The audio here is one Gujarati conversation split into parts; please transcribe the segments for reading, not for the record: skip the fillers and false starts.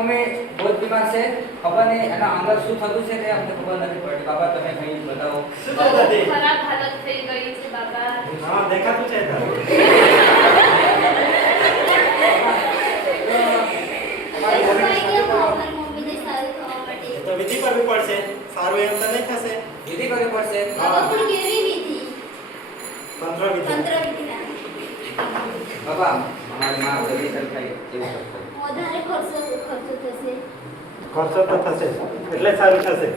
મમ્મી બહુ જ બીમાર છે, ખબર નહીં એના અંદર શું થતું છે તે અમને ખબર નથી પડતી. બાબા તમે કઈ બતાવો. શું થતું હતી? ખરાબ હાલત થઈ ગઈ છે બાબા. હા દેખાતું છે તો વિધિ કરવી પડશે. સારું એમ તો નહીં થશે. વિધિ કરવી પડશે. બાબા પણ કેવી વિધિ? મંત્ર વિધિ. તંત્ર વિધિ ના. બાબા અમારી માં ગરીબ સરખાઈ એવું કરતો. વધારે ખર્ચો થશે. ખર્ચો તો થશે એટલે સારું થશે.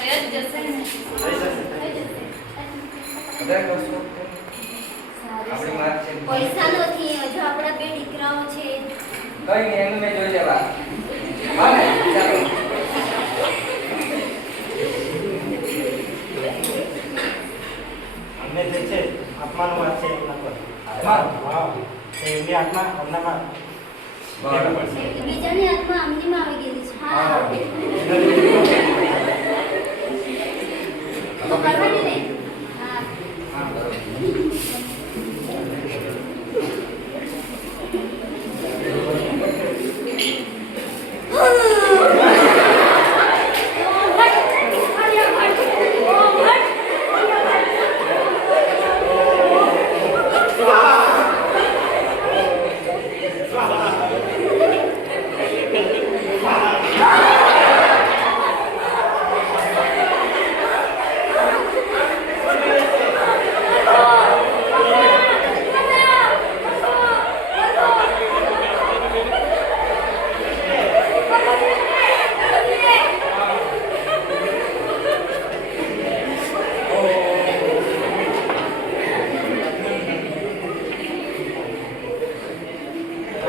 થઈ જ જશે ને. થઈ જશે. થઈ જશે. વધારે કરશો સારું. આપણી માં છે. પૈસા નથી, હજુ આપણા બે દીકરાઓ છે. કઈ નહીં એનું મેં જોઈ લેવા. હા ને ચાલો. અમને જે છે આત્માનો વાત છે એમના પર. આત્મા? હા એમની આત્મા અમનામાં બરાબર. પડશે. બીજાની આત્મા આમનીમાં આવી ગયેલી છે. હા હા. તો કરવાની ને? હા. હા બરાબર.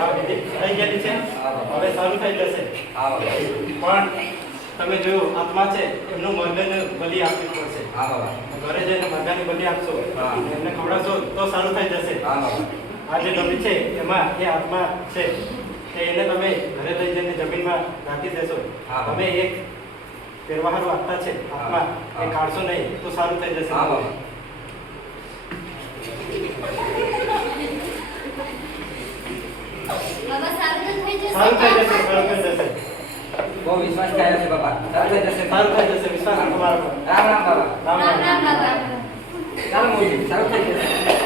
આ વિધિ થઈ ગયેલી છે. હવે સારું થઈ જશે. હા બાબા. પણ તમે જોયું આત્મા છે એમનું મરઘાને બલિ આપવી પડશે. હા બાબા. ઘરે જઈને મરઘાની બલિ આપશો હા. એમને ખવડાવશો તો સારું થઈ જશે. હા બાબા. આ જે જમીન છે એમાં એ આત્મા છે એને તમે ઘરે લઈ જઈને જમીનમાં રાખી દેશો. હા. તમે એક વ્યવહારો આત્મા છે આત્મા હા. એ કાઢશો નહીં તો સારું થઈ જશે. હા બાબા. બાબા સારું તો થઈ જશે. સારું થઈ જશે. સારું થઈ જશે. બહુ વિશ્વાસ થયો છે બાબા. સારું થઈ જશે. સારું થઈ જશે. વિશ્વાસ તમારા પર. રામ રામ બાબા. રામ રામ રામ. રામ બાબા. ચાલો મોદી સારું થઈ જશે.